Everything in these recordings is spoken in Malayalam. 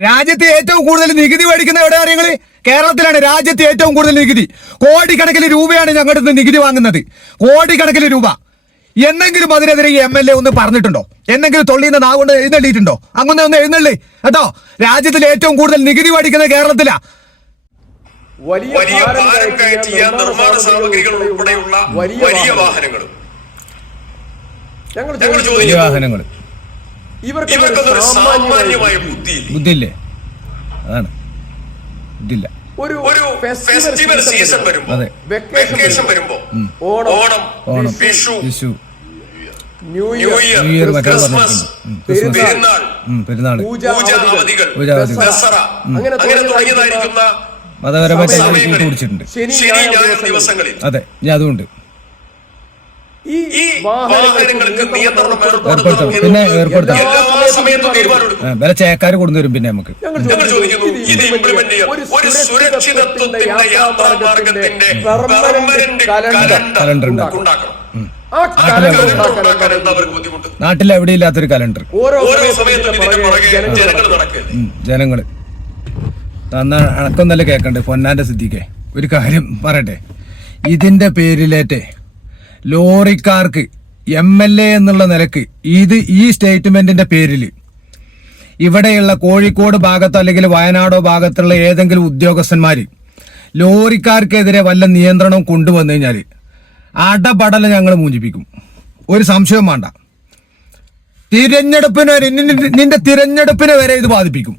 രാജ്യത്ത് ഏറ്റവും കൂടുതൽ നികുതി മേടിക്കുന്ന എവിടെ അറിയങ്ങൾ കേരളത്തിലാണ് രാജ്യത്തെ ഏറ്റവും കൂടുതൽ നികുതി. കോടിക്കണക്കിന് രൂപയാണ് ഞങ്ങളുടെ നിന്ന് നികുതി വാങ്ങുന്നത്. കോടിക്കണക്കിന് രൂപ. എന്നെങ്കിലും അതിനെതിരെ ഈ എം എൽ എ ഒന്ന് പറഞ്ഞിട്ടുണ്ടോ? എന്നെങ്കിലും തൊള്ളിന്ന് നാവ് കൊണ്ട് എഴുന്നള്ളിയിട്ടുണ്ടോ? അങ്ങനെ ഒന്ന് എഴുന്നള്ളി. കേട്ടോ? രാജ്യത്തിൽ ഏറ്റവും കൂടുതൽ നികുതി മേടിക്കുന്നത് കേരളത്തിലാ. വലിയ ഭാരം കയറ്റിയ നിർമ്മാണ സാമഗ്രികൾ ഉൾപ്പെടെയുള്ള വലിയ വാഹനങ്ങളും ഞങ്ങൾ വാഹനങ്ങൾ. സാമാന്യമായ ബുദ്ധിയില്ല? അതാണ്. ഒരു ഫെസ്റ്റിവൽ സീസൺ വരുമ്പോ. വെക്കേഷൻ വരുമ്പോ Onam, Onam Onam Vishu Vishu new year year new year Christmas Perunnal Perunnal. Dussehra അങ്ങനെ അങ്ങനെ തുടങ്ങിയതായിരിക്കുന്ന മതപരമായ സമയങ്ങളിൽ കൂട്ടി പിടിച്ചിട്ടുണ്ട് ശനി ശനി ഞായർ ഞായർ ദിവസങ്ങളിൽ ദിവസങ്ങളിൽ. അതെ ഞാൻ അതുകൊണ്ട് ഈ വാഹനങ്ങൾക്ക് നിയന്ത്രണം പിന്നെ ഏർപ്പെടുത്താം വില ചേക്കാര് കൊണ്ടുവരും പിന്നെ നമുക്ക്. ഒരു സുരക്ഷിതത്വത്തിന്റെ കലണ്ടർ. ഉണ്ടാക്കണം. നാട്ടിൽ എവിടെ ഇല്ലാത്തൊരു കലണ്ടർ. ഓരോ ഓരോ സമയത്തും സമയത്തും ഇതിന്റെ ഇതിന്റെ പുറകെ ജനങ്ങൾ ജനങ്ങൾ നടക്കും. നടക്കുക ജനങ്ങൾ. തന്ന അണക്കൊന്നല്ല കേക്കണ്ടേ പൊന്നാന്റെ സിദ്ധിക്കേ. ഒരു കാര്യം പറയട്ടെ. ഇതിന്റെ പേരിലേറ്റെ ലോറിക്കാർക്ക് എം എൽ എ എന്നുള്ള നിലയ്ക്ക് ഇത് ഈ സ്റ്റേറ്റ്മെന്റിന്റെ പേരിൽ ഇവിടെയുള്ള കോഴിക്കോട് ഭാഗത്തോ അല്ലെങ്കിൽ വയനാടോ ഭാഗത്തുള്ള ഏതെങ്കിലും ഉദ്യോഗസ്ഥന്മാർ ലോറിക്കാർക്കെതിരെ വല്ല നിയന്ത്രണവും കൊണ്ടുവന്നു കഴിഞ്ഞാൽ അടപടല ഞങ്ങൾ മോചിപ്പിക്കും ഒരു സംശയവും വേണ്ട. തിരഞ്ഞെടുപ്പിന് വരെ നിന്റെ തിരഞ്ഞെടുപ്പിനെ വരെ ഇത് ബാധിപ്പിക്കും.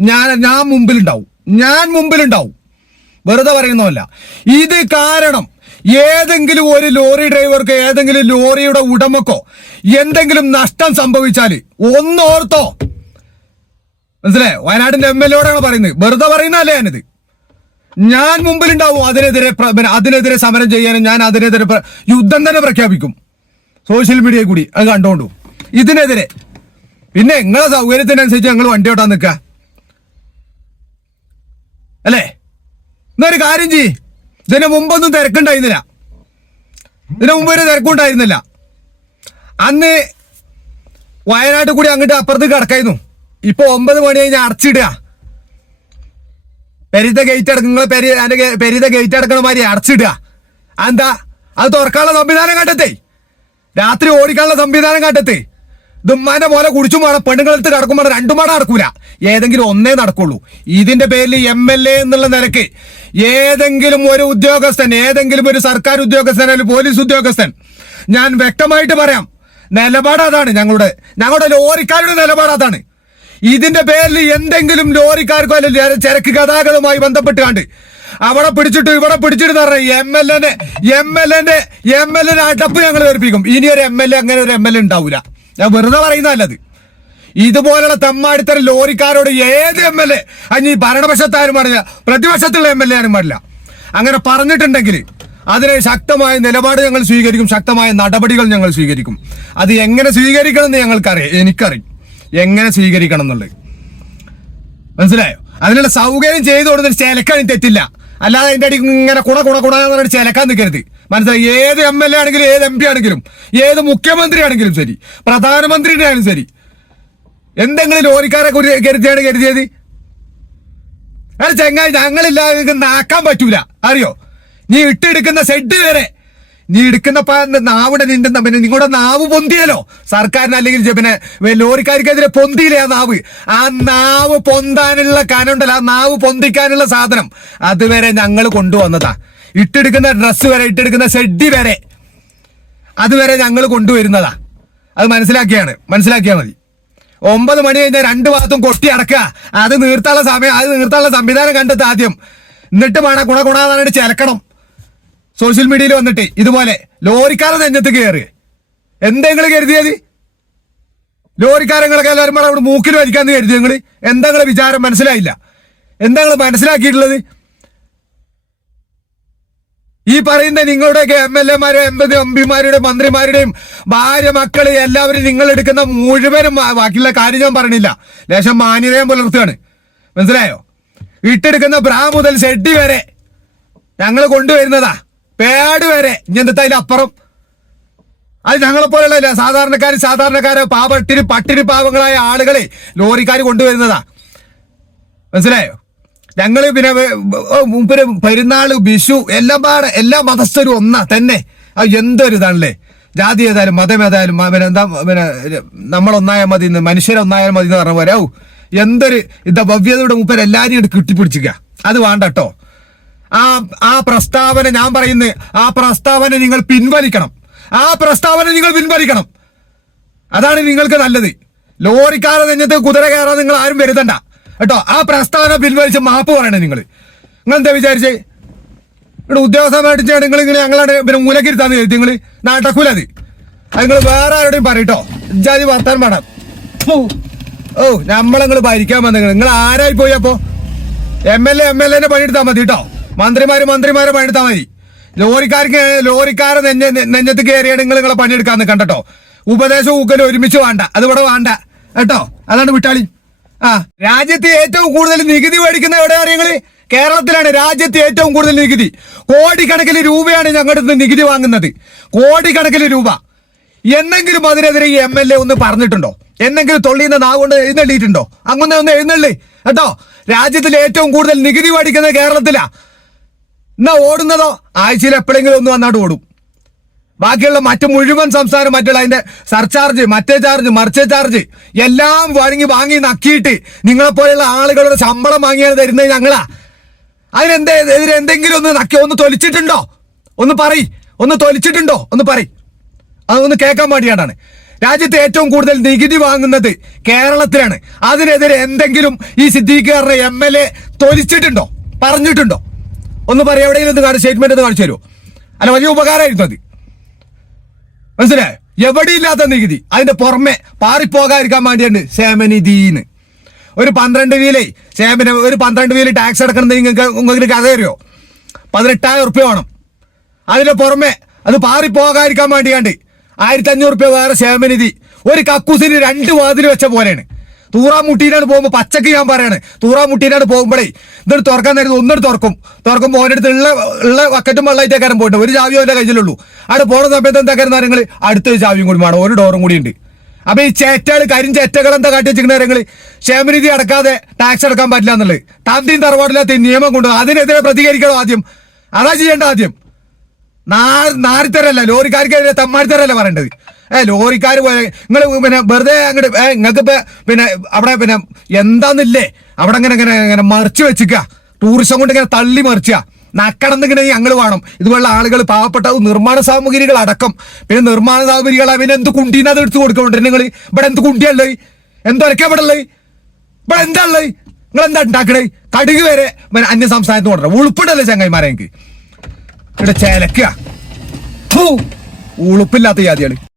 ഞാൻ ഞാൻ മുമ്പിലുണ്ടാവും. ഞാൻ മുമ്പിലുണ്ടാവും. വെറുതെ പറയുന്നതല്ല. ഇത് കാരണം ഏതെങ്കിലും ഒരു ലോറി ഡ്രൈവർക്ക് ഏതെങ്കിലും ലോറിയുടെ ഉടമക്കോ എന്തെങ്കിലും നഷ്ടം സംഭവിച്ചാൽ ഒന്നോർത്തോ. മനസ്സിലായോ? വയനാടിന്റെ എം എൽ എയോടാണ് പറയുന്നത്. വെറുതെ പറയുന്നല്ലേ ഞാനിത്. ഞാൻ മുമ്പിലുണ്ടാവും. അതിനെതിരെ അതിനെതിരെ സമരം ചെയ്യാനും ഞാൻ അതിനെതിരെ യുദ്ധം തന്നെ പ്രഖ്യാപിക്കും. സോഷ്യൽ മീഡിയ കൂടി. അത് കണ്ടോണ്ടു. ഇതിനെതിരെ. പിന്നെ നിങ്ങളെ സൗകര്യത്തിനനുസരിച്ച് ഞങ്ങൾ വണ്ടി ഓട്ടാൻ നിൽക്കുക അല്ലേ? എന്നൊരു കാര്യം ചെയ്യ്. ഇതിന് മുമ്പൊന്നും തിരക്കുണ്ടായിരുന്നില്ല. ഇതിന് മുമ്പ് ഒരു തിരക്കുണ്ടായിരുന്നില്ല. അന്ന് വയനാട്ടിൽ കൂടി അങ്ങോട്ട് അപ്പുറത്ത് കിടക്കായിരുന്നു. ഇപ്പൊ ഒമ്പത് മണി കഴിഞ്ഞാൽ അടച്ചിടുക. പെരിത ഗേറ്റ് അടക്കം നിങ്ങളെ പെരി അതിന്റെ പെരിത ഗേറ്റ് അടക്കണ മാതിരി അടച്ചിടുക. എന്താ അത് തുറക്കാനുള്ള സംവിധാനം കണ്ടെത്തേ. രാത്രി ഓടിക്കാനുള്ള സംവിധാനം കണ്ടെത്തേ. ദുമ്മാന്റെ പോലെ കുടിച്ചു മാറ പെണ്ണുങ്ങളെടുത്ത് കിടക്കുമ്പോൾ രണ്ടു പാടെ നടക്കൂല. ഏതെങ്കിലും ഒന്നേ നടക്കുള്ളൂ. ഇതിന്റെ പേരിൽ എം എൽ എ എന്നുള്ള നിലയ്ക്ക് ഏതെങ്കിലും ഒരു ഉദ്യോഗസ്ഥൻ ഏതെങ്കിലും ഒരു സർക്കാർ ഉദ്യോഗസ്ഥൻ അല്ലെങ്കിൽ പോലീസ് ഉദ്യോഗസ്ഥൻ ഞാൻ വ്യക്തമായിട്ട് പറയാം നിലപാട് അതാണ് ഞങ്ങളുടെ ഞങ്ങളുടെ ലോറിക്കാരുടെ നിലപാട് അതാണ്. ഇതിന്റെ പേരിൽ എന്തെങ്കിലും ലോറിക്കാർക്കോ അല്ലെങ്കിൽ ചരക്ക് ഗതാഗതവുമായി ബന്ധപ്പെട്ടുകൊണ്ട് അവിടെ പിടിച്ചിട്ട് ഇവിടെ പിടിച്ചിട്ട് പറഞ്ഞ എം എൽ എന്റെ എം എൽ എന്റെ എം എൽ എന്റെ അടപ്പ് ഞങ്ങൾ ഏൽപ്പിക്കും. ഇനി ഒരു എം എൽ എ അങ്ങനെ ഒരു എം എൽ എ ഉണ്ടാവില്ല ഞാൻ വെറുതെ പറയുന്നതല്ലത് ഇതുപോലുള്ള തെമ്മാടിത്തരം ലോറിക്കാരോട് ഏത് എം എൽ എ അഞ്ഞി ഭരണപക്ഷത്താരും പാടില്ല പ്രതിപക്ഷത്തുള്ള എം എൽ എ ആരും പാടില്ല അങ്ങനെ പറഞ്ഞിട്ടുണ്ടെങ്കിൽ അതിന് ശക്തമായ നിലപാട് ഞങ്ങൾ സ്വീകരിക്കും ശക്തമായ നടപടികൾ ഞങ്ങൾ സ്വീകരിക്കും. അത് എങ്ങനെ സ്വീകരിക്കണം എന്ന് ഞങ്ങൾക്കറിയാം എനിക്കറിയും. എങ്ങനെ സ്വീകരിക്കണം എന്നുള്ളത് മനസ്സിലായോ? അതിനുള്ള സൗകര്യം ചെയ്തു കൊടുത്തിട്ട് ചിലക്കണി തെറ്റില്ല. അല്ലാതെ അതിന്റെ അടി ഇങ്ങനെ കുട കുട കുണ എന്ന് പറഞ്ഞിട്ട് ചിലക്കാൻ നിൽക്കരുത്. മനസ്സിലായി? ഏത് എം എൽ എ ആണെങ്കിലും ഏത് എം പി ആണെങ്കിലും ഏത് മുഖ്യമന്ത്രി ആണെങ്കിലും ശരി പ്രധാനമന്ത്രിയുടെ ആണെങ്കിലും ശരി. എന്തെങ്കിലും ലോറിക്കാരെ കുറി- കരുതിയാണ് കരുതിയത്? അല്ല ചെങ്ങായി നിങ്ങൾക്ക് നാക്കാൻ പറ്റൂല. അറിയോ? നീ ഇട്ടെടുക്കുന്ന സെഡ് വരെ നീ എടുക്കുന്ന നാവിടെ നിന്റെ ന- പിന്നെ നിങ്ങളുടെ നാവ് പൊന്തിയല്ലോ. സർക്കാരിന് അല്ലെങ്കിൽ ജ- പിന്നെ വെ- ലോറിക്കാർക്കെതിരെ പൊന്തിയില്ലേ ആ നാവ്? ആ നാവ് പൊന്താനുള്ള കനുണ്ടല്ലോ ആ നാവ് പൊന്തിക്കാനുള്ള സാധനം. അതുവരെ ഞങ്ങൾ കൊണ്ടുവന്നതാ. ഇട്ടെടുക്കുന്ന ഡ്രസ്സ് വരെ ഇട്ടെടുക്കുന്ന ഷെഡി വരെ. അതുവരെ ഞങ്ങൾ കൊണ്ടുവരുന്നതാ. അത് മനസ്സിലാക്കിയാണ്. മനസ്സിലാക്കിയാൽ മതി. ഒമ്പത് മണി കഴിഞ്ഞാൽ രണ്ട് ഭാഗത്തും കൊട്ടി അടക്കുക. അത് നീർത്താനുള്ള സമയം അത് നീർത്താനുള്ള സംവിധാനം കണ്ടെത്തുക ആദ്യം. എന്നിട്ട് വേണം ഗുണ ഗുണാന്നായിട്ട് ചിലക്കണം. സോഷ്യൽ മീഡിയയിൽ വന്നിട്ട് ഇതുപോലെ ലോറിക്കാരൻ നെഞ്ഞത്ത് കയറി എന്തെങ്കിലും കരുതിയത്? ലോറിക്കാരങ്ങളൊക്കെ എല്ലാവരും അവിടെ മൂക്കിൽ വലിക്കാന്ന് കരുതി നിങ്ങൾ എന്താ വിചാരം? മനസ്സിലായില്ല. എന്താ മനസ്സിലാക്കിയിട്ടുള്ളത്? ഈ പറയുന്ന നിങ്ങളുടെയൊക്കെ എം എൽ എമാരും എം എം പിമാരുടെ മന്ത്രിമാരുടെയും ഭാര്യ മക്കൾ എല്ലാവരും നിങ്ങൾ എടുക്കുന്ന മുഴുവനും ബാക്കിയുള്ള കാര്യം ഞാൻ പറഞ്ഞില്ല. ലേശം മാന്യതയും പുലർത്തുകയാണ്. മനസ്സിലായോ? ഇട്ടെടുക്കുന്ന ബ്രാ മുതൽ ഷെഡി വരെ ഞങ്ങൾ കൊണ്ടുവരുന്നതാ. പേട് വരെ. ഇനി എന്താ അത് ഞങ്ങളെ പോലെയുള്ള സാധാരണക്കാർ സാധാരണക്കാരെ പാവട്ടിന് പട്ടിണി പാവങ്ങളായ ആളുകളെ ലോറിക്കാർ കൊണ്ടുവരുന്നതാ. മനസ്സിലായോ? ഞങ്ങൾ പിന്നെ മുമ്പിന് പെരുന്നാൾ വിഷു എല്ലാം പാടെ എല്ലാ മതസ്ഥരും ഒന്നാ തന്നെ. അത് എന്തൊരു ഇതാണല്ലേ? ജാതി ഏതായാലും മതം ഏതായാലും പിന്നെ എന്താ പിന്നെ നമ്മളൊന്നായാൽ മതി എന്ന് മനുഷ്യരൊന്നായാൽ മതി എന്ന് പറഞ്ഞ പോലെ ഔ എന്തൊരു ഇതാ ഭവ്യതയുടെ മൂപ്പര് എല്ലാരും ഇങ്ങോട്ട് കിട്ടിപ്പിടിച്ചിക്ക അത് വേണ്ട കേട്ടോ ആ ആ പ്രസ്താവന ഞാൻ പറയുന്നത് ആ പ്രസ്താവന നിങ്ങൾ പിൻവലിക്കണം. ആ പ്രസ്താവന നിങ്ങൾ പിൻവലിക്കണം. അതാണ് നിങ്ങൾക്ക് നല്ലത്. ലോറിക്കാരെ നെഞ്ഞത്ത് കുതിര കയറാൻ നിങ്ങൾ ആരും വരുതണ്ട. കേട്ടോ ആ പ്രസ്താവന പിൻവലിച്ച് മാപ്പ് പറയണേ നിങ്ങൾ. നിങ്ങൾ എന്താ വിചാരിച്ചേ? ഇവിടെ ഉദ്യോഗസ്ഥമായിട്ട് നിങ്ങൾ ഇങ്ങനെ ഞങ്ങളുടെ പിന്നെ മൂലക്കിരുത്താന്ന് ചോദിച്ചു നിങ്ങൾ? നാട്ടക്കൂല അത്. നിങ്ങൾ വേറെ ആരോടെയും പറയട്ടോ ജാതി വർത്താൻ പാടാം ഓ ഓ നമ്മളങ്ങൾ ഭരിക്കാൻ വന്നെങ്കിൽ നിങ്ങൾ. ആരായി പോയി അപ്പോ? M L A M L എന്നെ പണിയെടുത്താൽ മതി കേട്ടോ. മന്ത്രിമാര് മന്ത്രിമാരെ പണിയെടുത്താൽ മതി. ലോറിക്കാർക്ക് ലോറിക്കാരെ നെഞ്ഞ നെഞ്ഞത്ത് കയറിയാണ് നിങ്ങൾ നിങ്ങളെ പണിയെടുക്കാൻ കണ്ടോ ഉപദേശവും ഊക്കലും ഒരുമിച്ച് വേണ്ട. അത് ഇവിടെ വേണ്ട. കേട്ടോ? അതാണ് വിട്ടാളി. ആ. രാജ്യത്ത് ഏറ്റവും കൂടുതൽ നികുതി മേടിക്കുന്ന എവിടെ അറിയങ്ങൾ കേരളത്തിലാണ് രാജ്യത്ത് ഏറ്റവും കൂടുതൽ നികുതി. കോടിക്കണക്കിന് രൂപയാണ് ഞങ്ങളുടെ നിന്ന് നികുതി വാങ്ങുന്നത്. കോടിക്കണക്കിന് രൂപ. എന്നെങ്കിലും അതിനെതിരെ ഈ എം എൽ എ ഒന്ന് പറഞ്ഞിട്ടുണ്ടോ? എന്നെങ്കിലും തൊള്ളിയുന്ന നാവ് കൊണ്ട് എഴുന്നള്ളിയിട്ടുണ്ടോ? അങ്ങനെ ഒന്ന് എഴുന്നള്ളി. കേട്ടോ? രാജ്യത്തിൽ ഏറ്റവും കൂടുതൽ നികുതി മേടിക്കുന്നത് കേരളത്തിലാ. എന്നാ ഓടുന്നതോ? ആഴ്ചയിൽ എപ്പോഴെങ്കിലും ഒന്ന് വന്നാട്ട് ഓടും. ബാക്കിയുള്ള മറ്റു മുഴുവൻ സംസ്ഥാനം മറ്റുള്ള അതിന്റെ സർചാർജ് മറ്റേ ചാർജ് മറിച്ചേ ചാർജ് എല്ലാം വാങ്ങി വാങ്ങി നക്കിയിട്ട് നിങ്ങളെപ്പോലെയുള്ള ആളുകളുടെ ശമ്പളം വാങ്ങിയാണ് തരുന്നത് ഞങ്ങളാ. അതിനെന്തേ എതിരെ എന്തെങ്കിലും ഒന്ന് നക്കി ഒന്ന് തൊലിച്ചിട്ടുണ്ടോ? ഒന്ന് പറയ് ഒന്ന് തൊലിച്ചിട്ടുണ്ടോ? ഒന്ന് പറയ്. അതൊന്ന് കേൾക്കാൻ വേണ്ടിയാണ് രാജ്യത്ത് ഏറ്റവും കൂടുതൽ നികുതി വാങ്ങുന്നത് കേരളത്തിലാണ്. അതിനെതിരെ എന്തെങ്കിലും ഈ സിദ്ധീകരണ എം എൽ എ തൊലിച്ചിട്ടുണ്ടോ? പറഞ്ഞിട്ടുണ്ടോ? ഒന്ന് പറയാം എവിടെയെങ്കിലും ഒന്ന് സ്റ്റേറ്റ്മെന്റ് ഒന്ന് കാണിച്ചു തരുമോ? അല്ല വലിയ ഉപകാരമായിരുന്നു അത്. മനസ്സിലായോ? എവിടെയില്ലാത്ത നികുതി. അതിന്റെ പുറമെ പാറിപ്പോകാതിരിക്കാൻ വേണ്ടിയാണ് സേമനിധിന്ന് ഒരു പന്ത്രണ്ട് വീലേ സേമന ഒരു പന്ത്രണ്ട് വീൽ ടാക്സ് അടക്കണമെന്ന് നിങ്ങൾക്ക് നിങ്ങൾക്ക് കഥ തരുമോ? പതിനെട്ടായിരം ഉറുപ്പ്യ വേണം. അതിന്റെ പുറമെ അത് പാറിപ്പോകാതിരിക്കാൻ വേണ്ടിയാണ്ട് ആയിരത്തി അഞ്ഞൂറ് ഉറുപ്പ്യ വേറെ സേമനിധി ഒരു കക്കൂസിന് രണ്ട് വാതിൽ വെച്ച പോലെയാണ്. തൂറാമുട്ടീനാണ് പോകുമ്പോൾ പച്ചക്ക് ഞാൻ പറയാണ്. തൂറാമുട്ടീനാണ് പോകുമ്പോഴേ ഇതൊരു തുറക്കാൻ നേരത്തെ ഒന്നെടുത്ത് തുറക്കും. തുറക്കുമ്പോൾ ഓന്റെ ഉള്ള ഉള്ള ഉള്ള വെള്ളമായിട്ട് വെള്ളമായിട്ടേക്കാരൻ പോയിട്ട് ഒരു ചാവിയോ എന്റെ കയ്യിലുള്ളൂ. അവിടെ പോണ സമയത്ത് എന്താക്കാരുന്ന നിങ്ങൾ അടുത്തൊരു ചാവിയും കൂടി വേണം. ഒരു ഡോറും കൂടി ഉണ്ട്. അപ്പൊ ഈ ചേറ്റകൾ കരിഞ്ചേറ്റകൾ എന്താ കാട്ടി വെച്ചിരിക്കുന്ന നിങ്ങൾ ക്ഷേമനിധി അടക്കാതെ ടാക്സ് അടക്കാൻ പറ്റില്ല എന്നുള്ളത്. താന്തിയും തറവാടില്ലാത്ത നിയമം കൊണ്ട് അതിനെതിരെ പ്രതികരിക്കണം ആദ്യം. അതാ ചെയ്യേണ്ട ആദ്യം. നാ- നാരിത്തരല്ല ലോറിക്കാർക്കെതിരെ തമ്മാടിത്തരല്ല പറയേണ്ടത്. ഏ ലോറിക്കാർ നിങ്ങൾ പിന്നെ വെറുതെ അങ്ങോട്ട് ഏ നിങ്ങൾക്ക് ഇപ്പൊ പിന്നെ അവിടെ പിന്നെ എന്താന്നില്ലേ? അവിടെ അങ്ങനെ ഇങ്ങനെ ഇങ്ങനെ മറിച്ച് വെച്ചിക്ക. ടൂറിസം കൊണ്ട് ഇങ്ങനെ തള്ളി മറിച്ച. നക്കടന്നിങ്ങനെ ഞങ്ങൾ വേണം. ഇതുപോലുള്ള ആളുകൾ പാവപ്പെട്ട നിർമ്മാണ സാമഗ്രികൾ അടക്കം. പിന്നെ നിർമ്മാണ സാമഗ്രികൾ പിന്നെ എന്ത് കുണ്ടീന്ന് അത് എടുത്ത് കൊടുക്കുന്നുണ്ട് നിങ്ങൾ ഇവിടെ എന്ത് കുണ്ടിയല്ലേ എന്തൊരക്കാ ഇവിടെ ഉള്ളത് ഇവിടെ എന്താ ഉള്ളത് നിങ്ങൾ എന്താ ഉണ്ടാക്കണേ? കടുക് വരെ പിന്നെ അന്യ സംസ്ഥാനത്ത് കൊണ്ടുവരണം. ഉൾപ്പെടല്ലേ ചങ്ങായിമാരെ എനിക്ക്. ഇവിടെ ചേലക്കുക ഉളുപ്പില്ലാത്ത ജാതികൾ.